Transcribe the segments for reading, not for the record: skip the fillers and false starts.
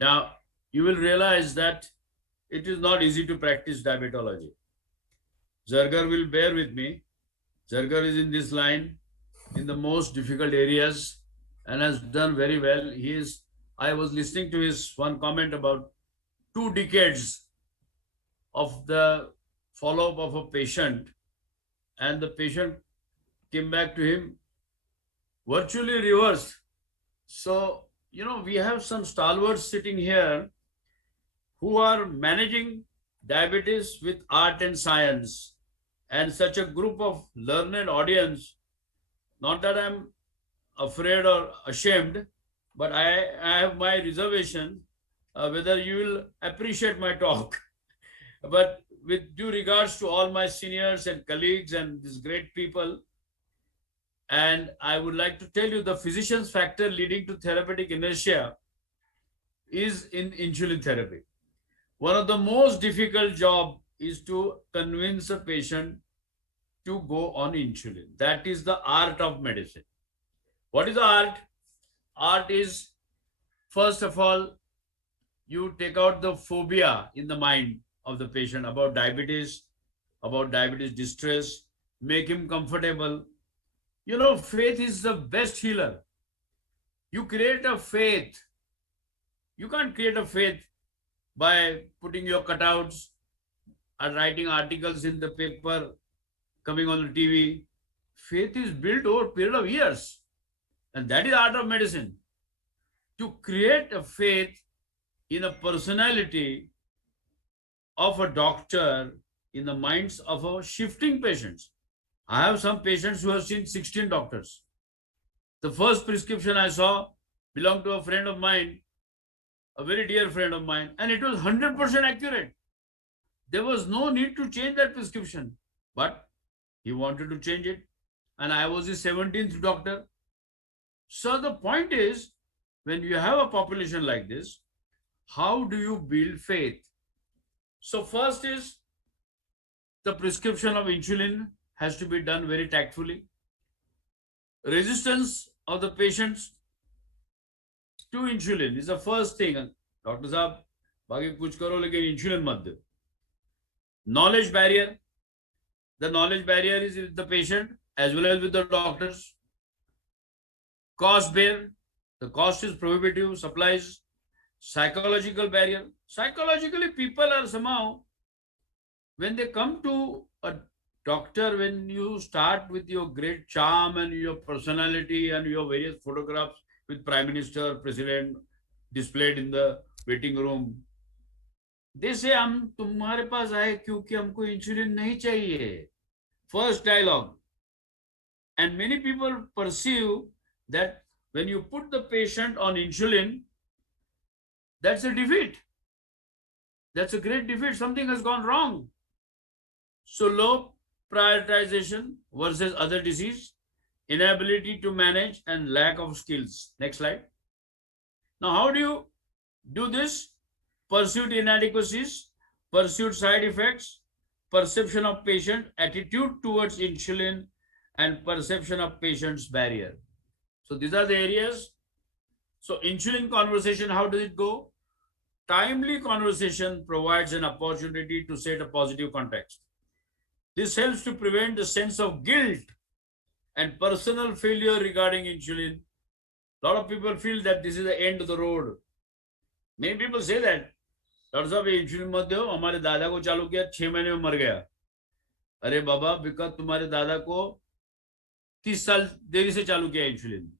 Now, you will realize that it is not easy to practice diabetology. Zargar will bear with me. Zargar is in this line in the most difficult areas and has done very well. I was listening to his one comment about 2 decades of the follow-up of a patient, and the patient came back to him virtually reversed. So, we have some stalwarts sitting here who are managing diabetes with art and science, and such a group of learned audience. Not that I'm afraid or ashamed, but I have my reservation whether you will appreciate my talk. But with due regards to all my seniors and colleagues and these great people, and I would like to tell you the physician's factor leading to therapeutic inertia is in insulin therapy. One of the most difficult job is to convince a patient to go on insulin. That is the art of medicine. What is the art? Art is, first of all, you take out the phobia in the mind of the patient about diabetes distress, make him comfortable. Faith is the best healer. You create a faith. You can't create a faith by putting your cutouts and writing articles in the paper, coming on the TV. Faith is built over a period of years. And that is art of medicine. To create a faith in a personality of a doctor in the minds of our shifting patients. I have some patients who have seen 16 doctors. The first prescription I saw belonged to a friend of mine, a very dear friend of mine, and it was 100% accurate. There was no need to change that prescription, but he wanted to change it, and I was his 17th doctor. So the point is, when you have a population like this, how do you build faith? So first is the prescription of insulin has to be done very tactfully. Resistance of the patients to insulin is the first thing. Doctor साहब बाकी कुछ करो लेकिन insulin मत दो. Knowledge barrier. The knowledge barrier is with the patient as well as with the doctors. Cost bear. The cost is prohibitive. Supplies. Psychological barrier. Psychologically, people are somehow, when they come to a doctor, when you start with your great charm and your personality and your various photographs with Prime Minister, President displayed in the waiting room, they say, हम तुम्हारे पास आए क्योंकि हमको insulin नहीं चाहिए. First dialogue. And many people perceive that when you put the patient on insulin, that's a defeat. That's a great defeat. Something has gone wrong. So low prioritization versus other disease, inability to manage, and lack of skills. Next slide. Now, how do you do this? Pursuit inadequacies, pursuit side effects, perception of patient, attitude towards insulin, and perception of patient's barrier. So these are the areas. So insulin conversation, how does it go? Timely conversation provides an opportunity to set a positive context. This helps to prevent the sense of guilt and personal failure regarding insulin. A lot of people feel that this is the end of the road. Many people say that, doctor साहब ये insulin मत दो, हमारे दादा को चालू किया 6 महीने में मर गया. अरे बाबा, बिकॉज तुम्हारे दादा को 30 साल देरी से चालू किया insulin.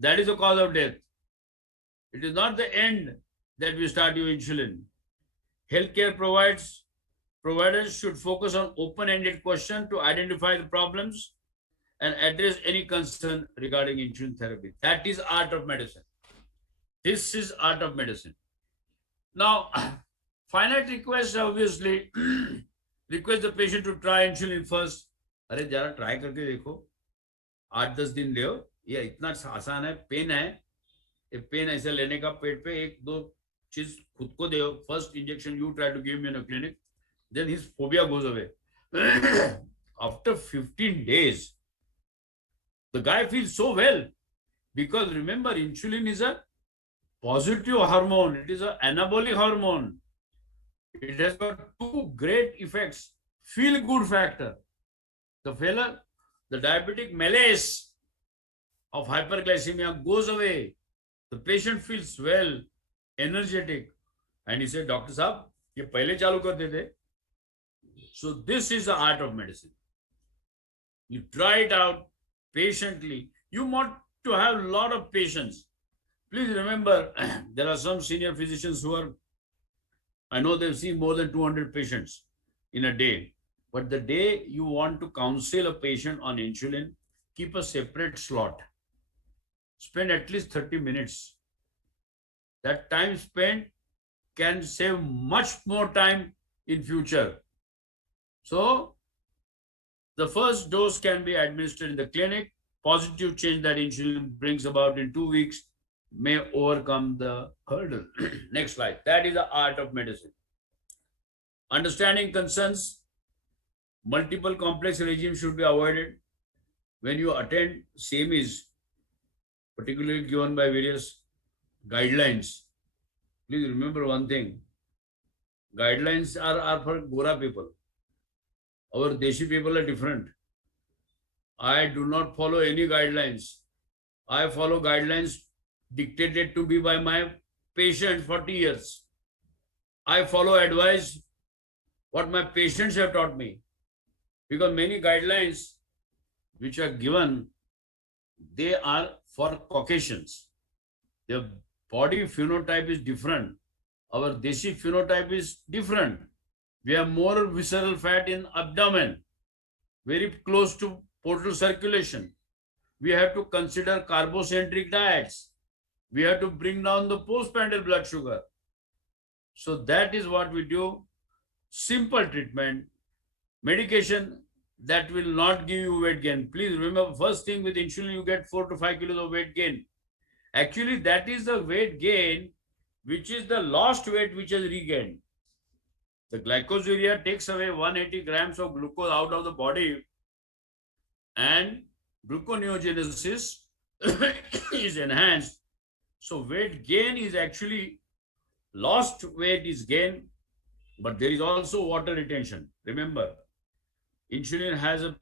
That is the cause of death. It is not the end that we start your insulin. Healthcare providers should focus on open-ended questions to identify the problems and address any concern regarding insulin therapy. That is art of medicine. This is art of medicine. Now, finite request, obviously, request the patient to try insulin first. अरे जरा try करके देखो, 8-10 दिन ले, ये इतना आसान है. पेन है, ये पेन ऐसे लेने का पेट पे 1-2 चीज खुद को दे. First injection you try to give me in a clinic, then his phobia goes away. After 15 days, the guy feels so well, because remember, insulin is a positive hormone. It is an anabolic hormone. It has got two great effects. Feel good factor. The diabetic malaise of hyperglycemia goes away. The patient feels well, energetic. And he said, Doctor Saab, ये पहले चालू कर देते. So this is the art of medicine. You try it out patiently. You want to have a lot of patience. Please remember, there are some senior physicians who are, I know they've seen more than 200 patients in a day. But the day you want to counsel a patient on insulin, keep a separate slot. Spend at least 30 minutes. That time spent can save much more time in future. So the first dose can be administered in the clinic. Positive change that insulin brings about in 2 weeks may overcome the hurdle. Next slide. That is the art of medicine. Understanding concerns, multiple complex regimes should be avoided. When you attend CMEs, particularly given by various guidelines, please remember one thing. Guidelines are for Gora people. Our Deshi people are different. I do not follow any guidelines. I follow guidelines dictated to me by my patient 40 years. I follow advice what my patients have taught me. Because many guidelines which are given, they are for Caucasians. Their body phenotype is different. Our Deshi phenotype is different. We have more visceral fat in abdomen, very close to portal circulation. We have to consider carbocentric diets. We have to bring down the postprandial blood sugar. So that is what we do. Simple treatment, medication that will not give you weight gain. Please remember, first thing with insulin, you get 4 to 5 kilos of weight gain. Actually, that is the weight gain, which is the lost weight which has regained. The glycosuria takes away 180 grams of glucose out of the body, and gluconeogenesis is enhanced. So weight gain is actually lost weight is gain, but there is also water retention. Remember, insulin has an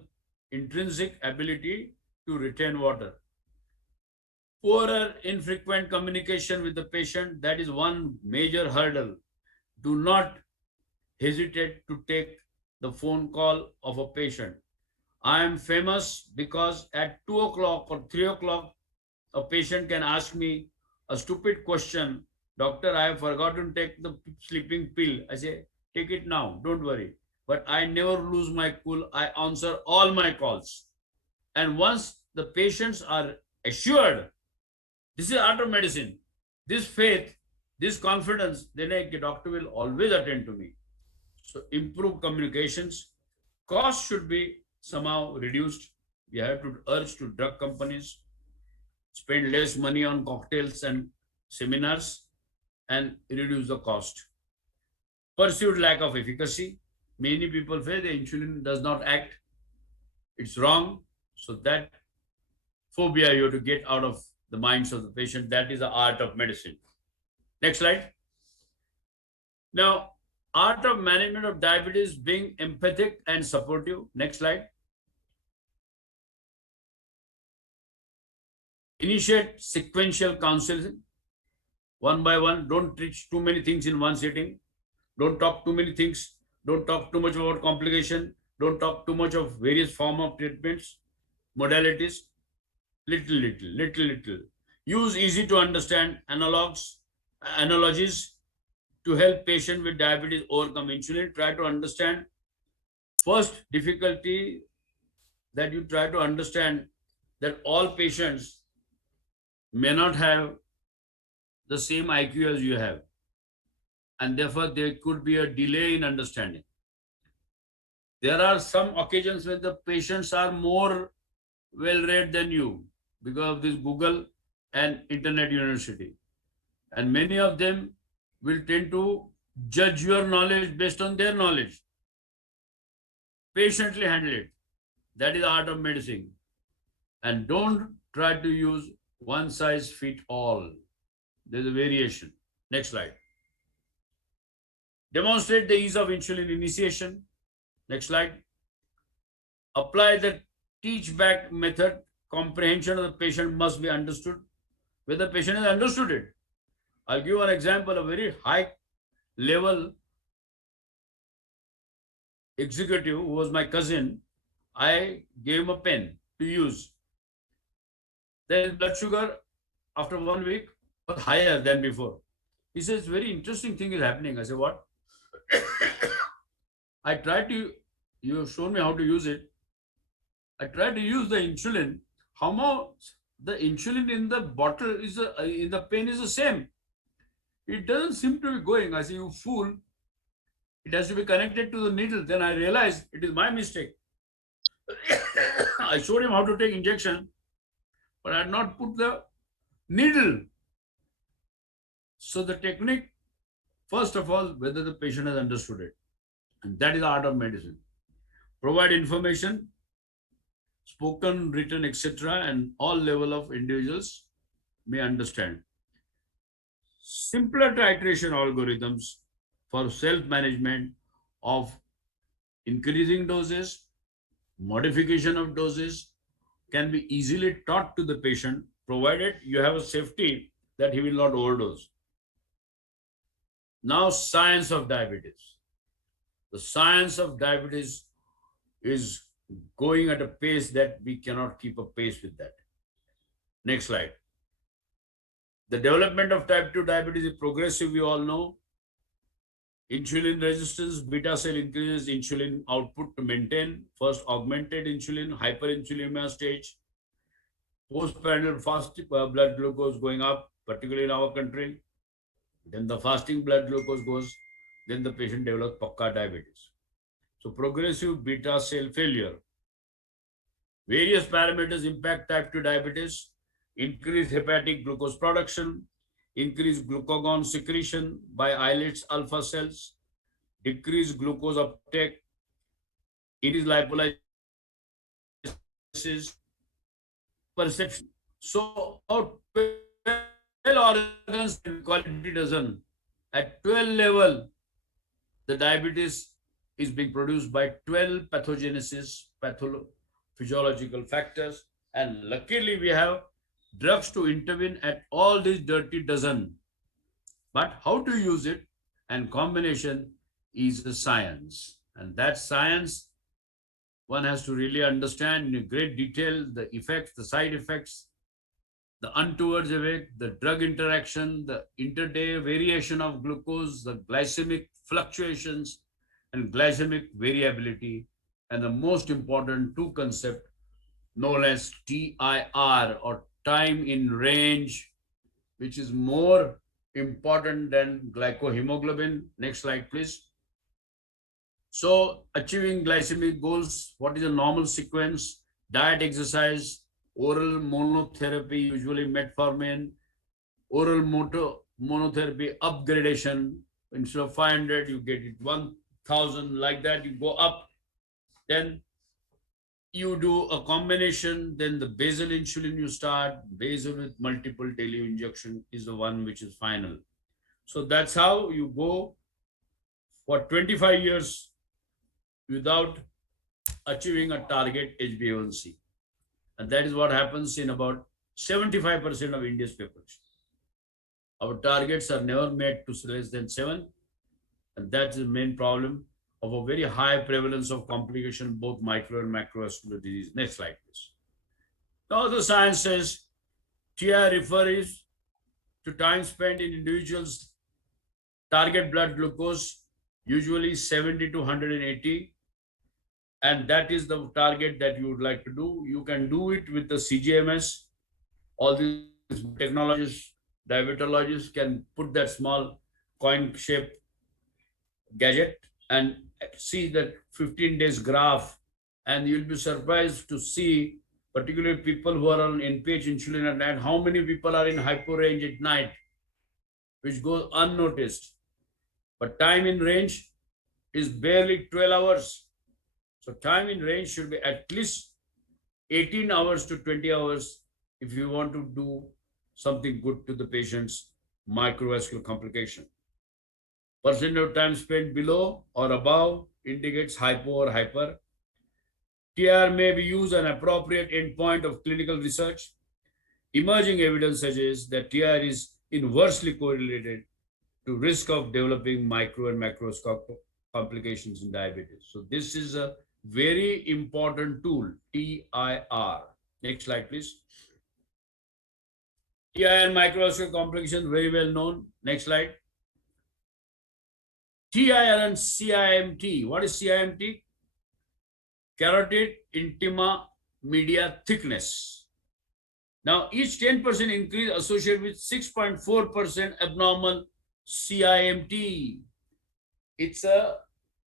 intrinsic ability to retain water. Poorer, infrequent communication with the patient, that is one major hurdle. Do not hesitate to take the phone call of a patient. I am famous because at 2 o'clock or 3 o'clock, a patient can ask me a stupid question. Doctor, I have forgotten to take the sleeping pill. I say, take it now, don't worry. But I never lose my cool. I answer all my calls. And once the patients are assured, this is art of medicine, this faith, this confidence, then a doctor will always attend to me. So improve communications. Cost should be somehow reduced. We have to urge to drug companies, spend less money on cocktails and seminars and reduce the cost. Perceived lack of efficacy. Many people say the insulin does not act. It's wrong. So that phobia you have to get out of the minds of the patient. That is the art of medicine. Next slide. Now, art of management of diabetes, being empathic and supportive. Next slide. Initiate sequential counseling. One by one. Don't teach too many things in one sitting. Don't talk too many things. Don't talk too much about complication. Don't talk too much of various form of treatments, modalities. Little. Use easy to understand analogies to help patient with diabetes overcome insulin. Try to understand. First difficulty that you try to understand that all patients may not have the same IQ as you have. And therefore, there could be a delay in understanding. There are some occasions when the patients are more well-read than you because of this Google and Internet University. And many of them will tend to judge your knowledge based on their knowledge. Patiently handle it. That is the art of medicine. And don't try to use one size fit all. There's a variation. Next slide. Demonstrate the ease of insulin initiation. Next slide. Apply the teach back method. Comprehension of the patient must be understood. Whether the patient has understood it. I'll give an example, a very high level executive who was my cousin. I gave him a pen to use. Then his blood sugar after 1 week was higher than before. He says, very interesting thing is happening. I said, what? I tried to, you have shown me how to use it. I tried to use the insulin. How much the insulin in the bottle is in the pen is the same. It doesn't seem to be going. I say, you fool. It has to be connected to the needle. Then I realized it is my mistake. I showed him how to take injection, but I had not put the needle. So the technique, first of all, whether the patient has understood it. And that is the art of medicine. Provide information, spoken, written, etc., and all level of individuals may understand. Simpler titration algorithms for self-management of increasing doses, modification of doses can be easily taught to the patient, provided you have a safety that he will not overdose. Now, science of diabetes. The science of diabetes is going at a pace that we cannot keep a pace with that. Next slide. The development of type 2 diabetes is progressive, we all know. Insulin resistance, beta cell increases insulin output to maintain first augmented insulin, hyperinsulinemia stage, postprandial fasting blood glucose going up, particularly in our country. Then the fasting blood glucose goes, then the patient develops pakka diabetes. So progressive beta cell failure. Various parameters impact type 2 diabetes, increased hepatic glucose production, increased glucagon secretion by islets alpha cells, decreased glucose uptake, increased lipolysis, perception. So about 12 organs, quality dozen. At 12 level, the diabetes is being produced by 12 pathogenesis, pathophysiological factors. And luckily, we have drugs to intervene at all these dirty dozen. But how to use it and combination is the science. And that science, one has to really understand in great detail the effects, the side effects, the untowards effect, the drug interaction, the interday variation of glucose, the glycemic fluctuations, and glycemic variability, and the most important two concepts known as TIR or time in range, which is more important than glycohemoglobin. Next slide, please. So achieving glycemic goals, what is a normal sequence? Diet, exercise, oral monotherapy, usually metformin, oral monotherapy upgradation. Instead of 500, you get it 1000, like that, you go up. Then you do a combination, then the basal insulin you start, basal with multiple daily injection is the one which is final. So that's how you go for 25 years without achieving a target HbA1c. And that is what happens in about 75% of India's population. Our targets are never made to less than 7. And that's the main problem of a very high prevalence of complication, both micro and macrovascular disease. Next slide, please. Now the science says TI refers to time spent in individuals' target blood glucose, usually 70 to 180. And that is the target that you would like to do. You can do it with the CGMS. All these technologists, diabetologists can put that small coin-shaped gadget and see that 15 days graph, and you'll be surprised to see particularly people who are on NPH insulin at night, how many people are in hypo range at night, which goes unnoticed. But time in range is barely 12 hours. So time in range should be at least 18 hours to 20 hours if you want to do something good to the patients microvascular complication. Percent of time spent below or above indicates hypo or hyper. TR may be used as an appropriate endpoint of clinical research. Emerging evidence suggests that TR is inversely correlated to risk of developing micro and macroscopic complications in diabetes. So this is a very important tool, TIR. Next slide, please. TIR and microscopic complications, very well known. Next slide. TIR and CIMT. What is CIMT? Carotid intima media thickness. Now, each 10% increase associated with 6.4% abnormal CIMT. It's a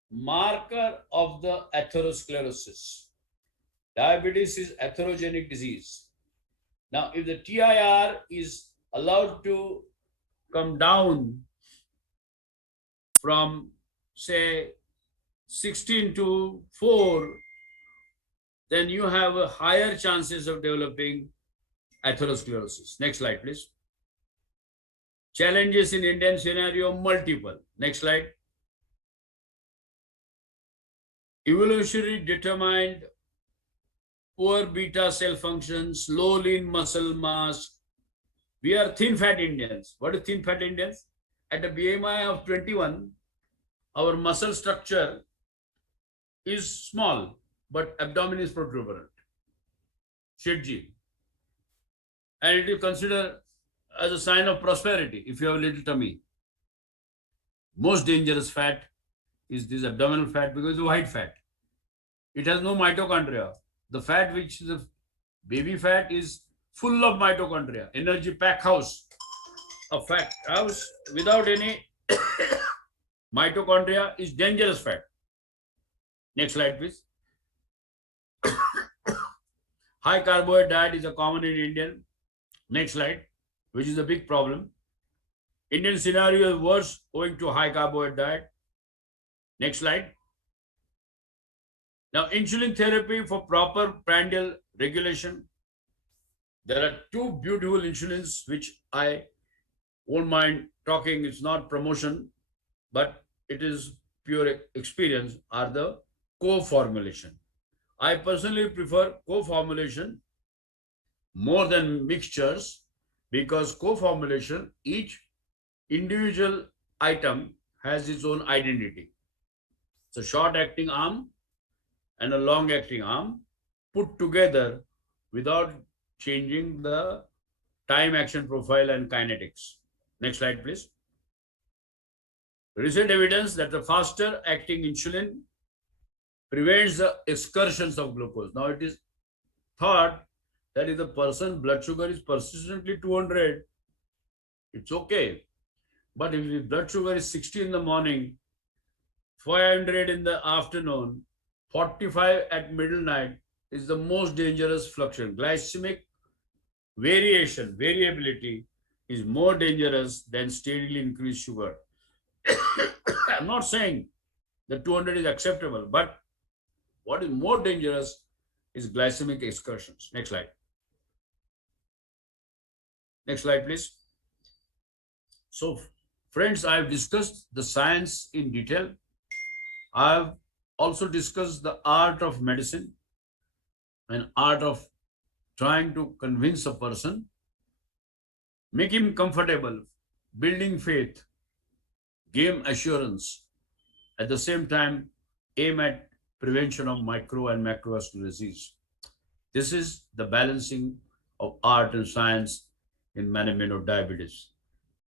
marker of the atherosclerosis. Diabetes is atherogenic disease. Now, if the TIR is allowed to come down from, say, 16 to 4, then you have a higher chances of developing atherosclerosis. Next slide, please. Challenges in Indian scenario, multiple. Next slide. Evolutionary determined poor beta cell functions, low lean muscle mass. We are thin fat Indians. What is thin fat Indians? At a BMI of 21, our muscle structure is small, but abdomen is protuberant. Shitji. And it is considered as a sign of prosperity if you have a little tummy. Most dangerous fat is this abdominal fat because it's white fat. It has no mitochondria. The fat which is the baby fat is full of mitochondria. Energy pack house. A fat house without any mitochondria is dangerous fat. Next slide, please. High carbohydrate diet is a common in Indian. Next slide, which is a big problem. Indian scenario is worse owing to high carbohydrate diet. Next slide. Now, insulin therapy for proper prandial regulation. There are two beautiful insulins which I won't mind talking. It's not promotion, but it is pure experience, are the co-formulation. I personally prefer co-formulation more than mixtures because co-formulation, each individual item has its own identity. It's a short-acting arm and a long-acting arm put together without changing the time action profile and kinetics. Next slide, please. Recent evidence that the faster acting insulin prevents the excursions of glucose. Now it is thought that if the person's blood sugar is persistently 200, it's okay. But if the blood sugar is 60 in the morning, 500 in the afternoon, 45 at middle night is the most dangerous fluctuation. Glycemic variability is more dangerous than steadily increased sugar. I'm not saying that 200 is acceptable, but what is more dangerous is glycemic excursions. Next slide. Next slide, please. So, friends, I have discussed the science in detail. I have also discussed the art of medicine and art of trying to convince a person, make him comfortable, building faith, gain assurance, at the same time aim at prevention of micro and macrovascular disease. This is the balancing of art and science in management of diabetes.